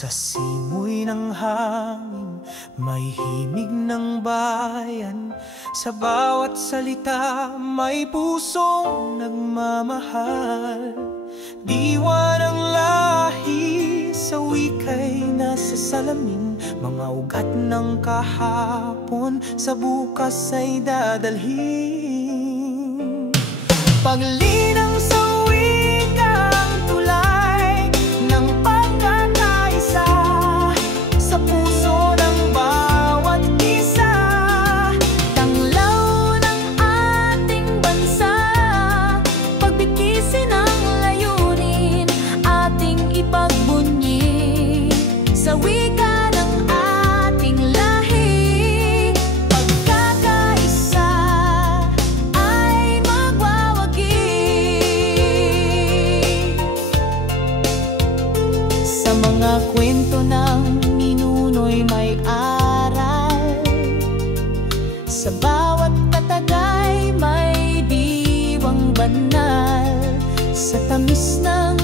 Sa simoy ng hangin, may himig ng bayan. Sa bawat salita, may pusong nagmamahal. Diwa ng lahi, sa wika'y nasa salamin. Mga ugat ng kahapon, sa bukas ay dadalhin. Paglinang sa wikang tulay ng pagkakaisa, sa puso ng bawat isa. Tanglaw ng ating bansa, pagbikisin ang layunin, ating ipagbunyi sa wika ng ating lahi. Pagkakaisa ay magwawagi. Sa mga kwento ng ninuno'y may aral, sa bawat katagay may diwang banal. Sa tamis ng